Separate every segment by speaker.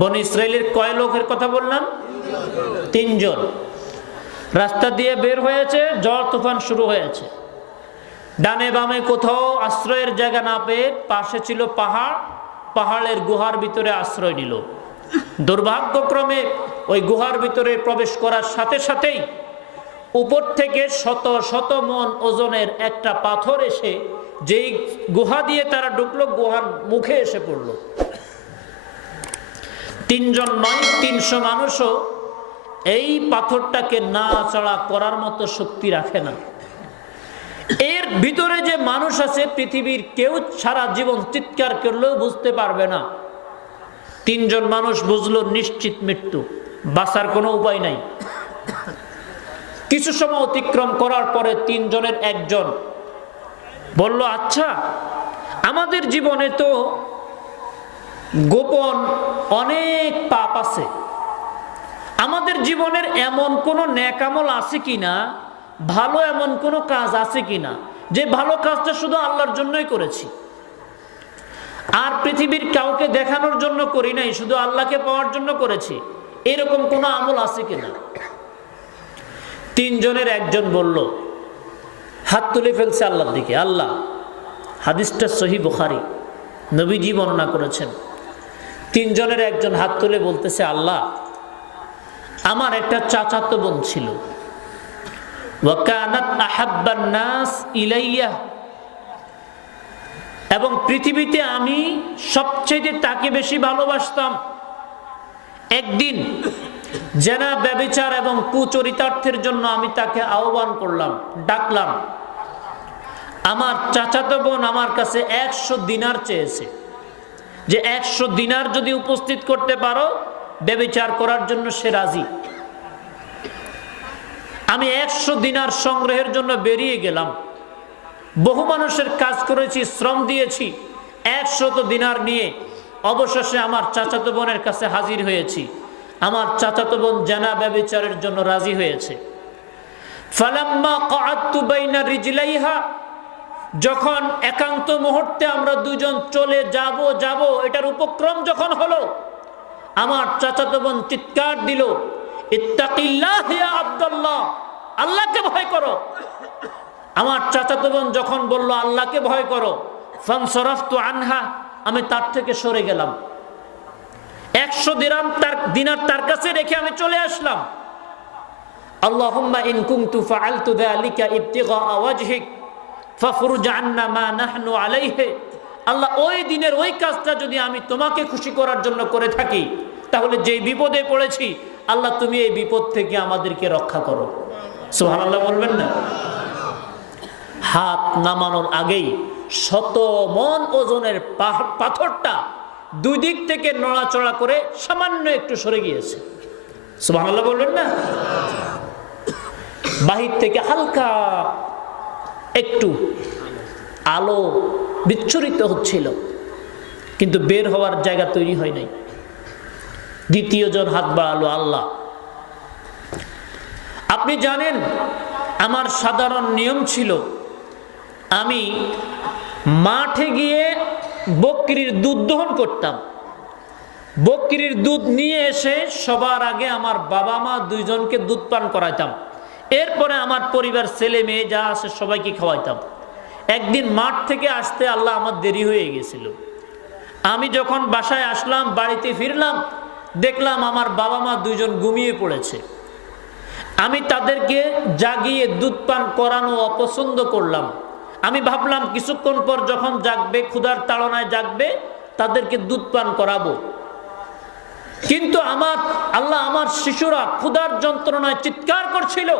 Speaker 1: বন ইসরায়েলের কয় লোকের কথা বললাম? তিনজন। রাস্তা দিয়ে বের হয়েছে ঝড় তুফান শুরু হয়েছে। ডানে বামে কোথাও আশ্রয়ের জায়গা না পেয়ে পাশে ছিল পাহাড়, পাহাড়ের গুহার ভিতরে আশ্রয় নিল। দুর্ভাগ্যক্রমে ওই গুহার ভিতরে প্রবেশ করার সাথে সাথেই উপর থেকে শত শত মন ওজনের একটা পাথর এসে যেই গুহা দিয়ে তারা ঢুকলো, গুহার মুখে এসে পড়ল। তিনজন নয়, তিনশো মানুষও এই পাথরটাকে না চড়া করার মতো শক্তি রাখে না। এর ভিতরে যে মানুষ আছে, পৃথিবীর কেউ সারা জীবন চিৎকার করলেও বুঝতে পারবে না। তিনজন মানুষ বুঝলো নিশ্চিত মৃত্যু, বাঁচার কোনো উপায় নাই। কিছু সময় অতিক্রম করার পরে তিনজনের একজন বলল আচ্ছা আমাদের জীবনে তো গোপন অনেক পাপ আছে। আমাদের জীবনের এমন কোনো ন্যাকামল আছে কি না ভালো এমন কোনো কাজ আছে কিনা? যে ভালো কাজটা শুধু আল্লাহর জন্যই করেছি। আর পৃথিবীর কাউকে দেখানোর জন্য করি নাই, শুধু আল্লাহকে পাওয়ার জন্য করেছি। এরকম কোনো আমল আছে কিনা? তিনজনের একজন বলল, হাত তুলে ফেলছে আল্লাহর দিকে। আল্লাহ, হাদিসটা সহি বুখারি। নবীজি বর্ণনা করেছেন তিনজনের একজন হাত তুলে বলতেছে, আল্লাহ, আমার একটা চাচাতো বোন ছিল। ইলাইয়া। এবং পৃথিবীতে আমি সবচেয়ে তাকে বেশি ভালোবাসতাম। একদিন জেনা ব্যবিচার এবং কুচরিতার্থের জন্য আমি তাকে আহ্বান করলাম, ডাকলাম, আমার চাচাতো বোন আমার কাছে একশো দিনার চেয়েছে। যে একশো দিনার যদি উপস্থিত করতে পারো বেবিচার করার জন্য সে রাজি। আমি একশো দিনার সংগ্রহের জন্য বেরিয়ে গেলাম। বহু মানুষের কাজ করেছি, শ্রম দিয়েছি, একশত দিনার নিয়ে অবশেষে আমার চাচাতো বোনের কাছে হাজির হয়েছি। আমার চাচাতো বোন জানা ব্যবিচারের জন্য রাজি হয়েছে। ফালাম্মা কাআত্তু বাইনা রিজলাইহা যখন একান্ত মুহূর্তে আমরা দুজন চলে যাব যাব, এটার উপক্রম যখন হলো, আমার চাচাতো বোন চিৎকার দিল, ইত্তাকিল্লাহ আব্দুল্লাহ, আল্লাহকে ভয় করো। আমার চাচাতো বোন যখন বলল, আল্লাহকে ভয় করো, ফানসরাফতু আনহা, আমি তার থেকে সরে গেলাম। একশো দিরাম তার, দিনার তার কাছে রেখে আমি চলে আসলাম। আল্লাহুম্মা ইন কুনতু ফাআলতু যালিকা ইবতিগা ওয়াজহিক আল্লাহ ওই দিনের ওই কাজটা যদি আমি তোমাকে খুশি করার জন্য করে থাকি, তাহলে বিপদে পড়েছি, আল্লাহ তুমি এই বিপদ থেকে আমাদেরকে রক্ষা করো। সুবহানাল্লাহ বলবেন না? হাত নামানোর আগেই শত মন ওজনের পাথরটা দুই দিক থেকে নড়াচড়া করে সামান্য একটু সরে গিয়েছে। সুবহানাল্লাহ বলবেন না? বাহির থেকে হালকা একটু আলো বিচ্ছুরিত হচ্ছিল, কিন্তু বের হওয়ার জায়গা তৈরি হয় নাই। দ্বিতীয় জন হাত বাড়ালো, আল্লাহ, আপনি জানেন আমার সাধারণ নিয়ম ছিল, আমি মাঠে গিয়ে বকরির দুধ দহন করতাম। বকরির দুধ নিয়ে এসে সবার আগে আমার বাবা মা দুইজনকে দুধ পান করাইতাম। এরপরে আমার পরিবার ছেলে মেয়ে যা আছে সবাইকে খাওয়াইতাম। একদিন মাঠ থেকে আসতে আল্লাহ আমার দেরি হয়ে গেছিল। আমি যখন বাসায় আসলাম, বাড়িতে ফিরলাম, দেখলাম আমার বাবা মা দুজন ঘুমিয়ে পড়েছে। আমি তাদেরকে জাগিয়ে দুধ পান করানো অপছন্দ করলাম। আমি ভাবলাম, কিছুক্ষণ পর যখন জাগবে, ক্ষুধার তাড়নায় জাগবে, তাদেরকে দুধ পান করাবো। কিন্তু আমার, আল্লাহ আমার শিশুরা ক্ষুধার যন্ত্রণায় চিৎকার করছিল।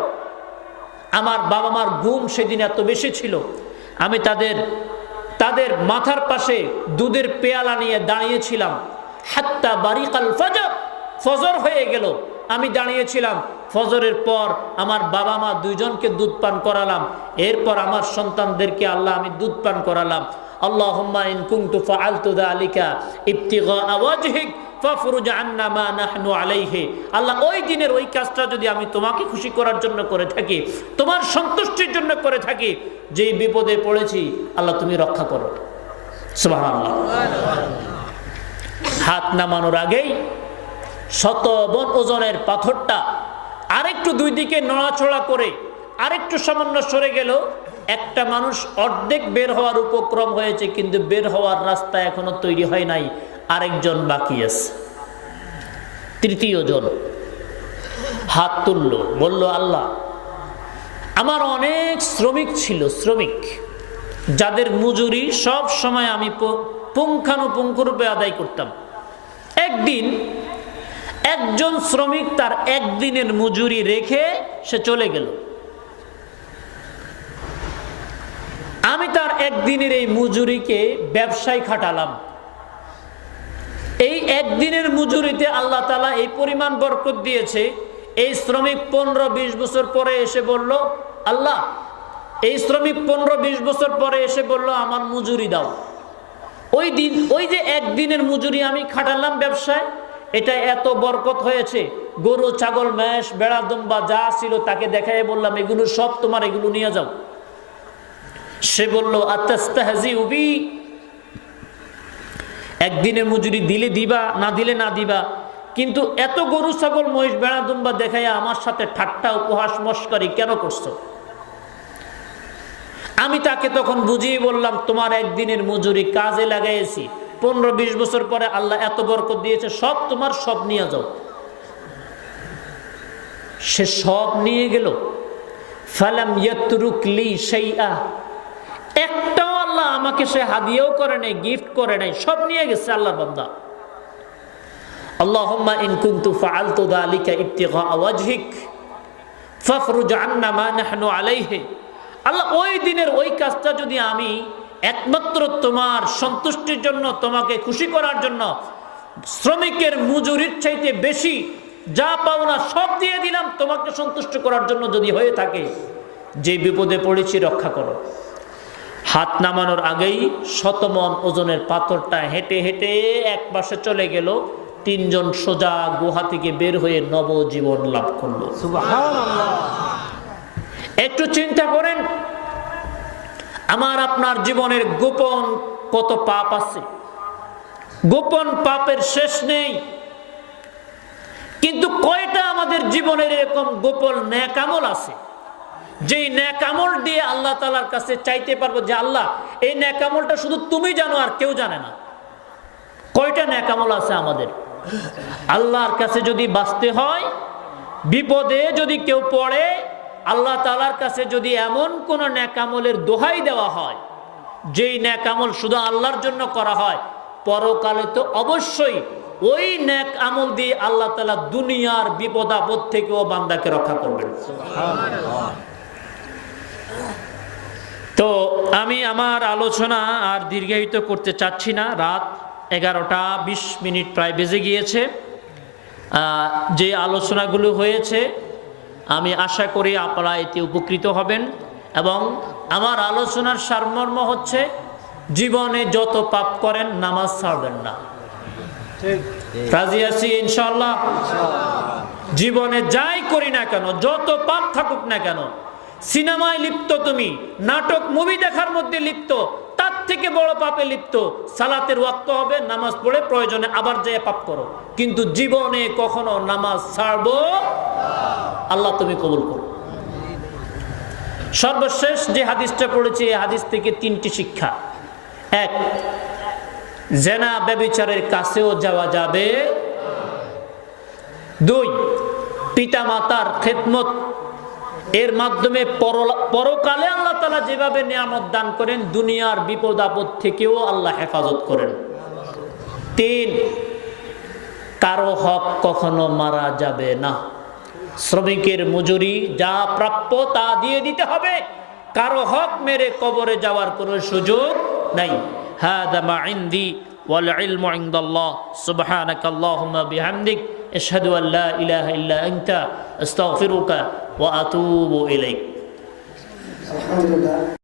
Speaker 1: আমার বাবা মার ঘুম সেদিন এত বেশি ছিল। আমি তাদের তাদের মাথার পাশে দুধের পেয়ালা নিয়ে দাঁড়িয়েছিলাম। হাত্তা বারিকাল ফজর ফজর হয়ে গেল। আমি দাঁড়িয়েছিলাম। ফজরের পর আমার বাবা মা দুইজনকে দুধ পান করালাম। এরপর আমার সন্তানদেরকে আল্লাহ আমি দুধ পান করালাম। আল্লাহ ইন কুনতু আলতুদা আলিকা ওয়াজহিক ফাফরুজ আন্না মা নাহনু আলাইহি। আল্লাহ ওই দিনের ওই কাজটা যদি আমি তোমাকে খুশি করার জন্য করে থাকি, তোমার সন্তুষ্টির জন্য করে থাকি, যেই বিপদে পড়েছি, আল্লাহ তুমি রক্ষা করো। হাত নামানোর আগেই শত ওজনের পাথরটা আরেকটু দুই দিকে নড়াচড়া করে আরেকটু সামান্য সরে গেল একটা মানুষ অর্ধেক বের হওয়ার উপক্রম হয়েছে, কিন্তু বের হওয়ার রাস্তা এখনও তৈরি হয় নাই। আরেকজন বাকি আছে। তৃতীয় জন। হাত তুলল, বলল, আল্লাহ, আমার অনেক শ্রমিক ছিল, শ্রমিক। যাদের মজুরি সব সময় আমি পুঙ্খানুপুঙ্খরূপে আদায় করতাম। একদিন একজন শ্রমিক তার একদিনের মজুরি রেখে সে চলে গেল। আমি তার একদিনের এই মজুরিকে ব্যবসায় খাটালাম। একদিনের মজুরিতে আল্লাহ তালা এই পরিমাণ বরকত দিয়েছে। এই শ্রমিক পনেরো বিশ বছর পরে এসে বলল, আল্লাহ, এই শ্রমিক পনেরো বিশ বছর পরে এসে বলল, আমার মজুরি দাও। ওই দিন, ওই যে একদিনের মজুরি আমি খাটালাম ব্যবসায়, এটা এত বরকত হয়েছে। গরু, ছাগল ম্যাশ বেড়া দুম্বা, যা ছিল তাকে দেখাই বললাম, এগুলো সব তোমার, এগুলো নিয়ে যাও। সে বলল আত্মাস্তাহাজি উবি একদিনের মজুরি দিলে দিবা, না দিলে না দিবা। কিন্তু এত গরু, ছাগল, মহিষ বেড়া দুম্বা দেখাইয়া আমার সাথে ঠাট্টা, উপহাস, মস্কারি কেন করছ? আমি তাকে তখন বুঝিয়ে বললাম, তোমার একদিনের মজুরি কাজে লাগাইছি। পনেরো, বিশ বছর পরে আল্লাহ এত বরকত দিয়েছে, সব তোমার সব নিয়ে যাও। সে সব নিয়ে গেল। ফালাম ইয়াতরুকলি সেই আহ একটাও আল্লাহ আমাকে সে হাদিয়াও করে নাই গিফট করে নাই, সব নিয়ে গেছে আল্লাহুম্মা ইন কুনতু ফাআলতু যালিকা ইবতিগা ওয়াজহিক, ফাফরুজ আন্না মা নাহনু আলাইহি। আল্লাহ ওই দিনের ওই কাজটা যদি আমি একমাত্র তোমার সন্তুষ্টির জন্য, তোমাকে খুশি করার জন্য, শ্রমিকের মজুরির চাইতে বেশি যা পাওনা সব দিয়ে দিলাম, তোমাকে সন্তুষ্ট করার জন্য যদি হয়ে থাকে, যে বিপদে পড়েছি রক্ষা করো। হাত নামানোর আগেই শতমন ওজনের পাথরটা হেঁটে হেঁটে এক পাশে চলে গেল। তিনজন সোজা গুহা থেকে বের হয়ে নবজীবন লাভ করল। একটু চিন্তা করেন, আমার আপনার জীবনের গোপন কত পাপ আছে? গোপন পাপের শেষ নেই। কিন্তু কয়টা আমাদের জীবনের এরকম গোপন ন্যাকামল আছে? যেই ন্যাকামল দিয়ে আল্লাহ তালার কাছে চাইতে পারব যে আল্লাহ, এই ন্যাকামলটা শুধু তুমি জানো আর কেউ জানে না। কয়টা ন্যাকামল আছে আমাদের? আল্লাহর কাছে যদি বাঁচতে হয়, বিপদে যদি কেউ পড়ে, আল্লাহ তালার কাছে যদি এমন কোন ন্যাকামলের দোহাই দেওয়া হয়, যেই ন্যাকামল শুধু আল্লাহর জন্য করা হয়, পরকালে তো অবশ্যই ওই ন্যাক আমল দিয়ে আল্লাহ তালা দুনিয়ার বিপদ আপদ থেকেও বান্দাকে রক্ষা করবেন। তো আমি আমার আলোচনা আর দীর্ঘায়িত করতে চাচ্ছি না। রাত এগারোটা বিশ মিনিট প্রায় বেজে গিয়েছে। যে আলোচনাগুলো হয়েছে, আমি আশা করি আপনারা এতে উপকৃত হবেন এবং আমার আলোচনার সারমর্ম হচ্ছে, জীবনে যত পাপ করেন, নামাজ ছাড়বেন না। রাজি আছি ইনশাল্লাহ জীবনে যাই করি না কেন, যত পাপ থাকুক না কেন সিনেমায় লিপ্ত তুমি, নাটক মুভি দেখার মধ্যে লিপ্ত, তার থেকে বড় পাপে লিপ্ত। সালাতের ওয়াক্ত হবে, নামাজ পড়ে প্রয়োজনে আবার যেয়ে পাপ করো। কিন্তু জীবনে কখনো নামাজ ছাড়বো আল্লাহ তুমি কবুল করো। সর্বশেষ যে হাদিসটা পড়েছি, এই হাদিস থেকে তিনটি শিক্ষা। এক, জেনা ব্যবিচারের কাছেও যাওয়া যাবে। দুই পিতা মাতার খেদমত এর মাধ্যমে পরকালে আল্লাহ তালা যেভাবে নিয়ামত দান করেন দুনিয়ার বিপদ আপদ থেকেও আল্লাহ হেফাজত করেন তিন কারো হক কখনো মারা যাবে না শ্রমিকের মজুরি যা প্রাপ্য তা দিয়ে দিতে হবে কারো হক মেরে কবরে যাওয়ার কোনো সুযোগ নাই هذا ما عندي والعلم عند الله سبحانك اللهم بحمدك اشهد ان لا اله الا انت استغفرك وأتوب إليك.
Speaker 2: الحمد لله.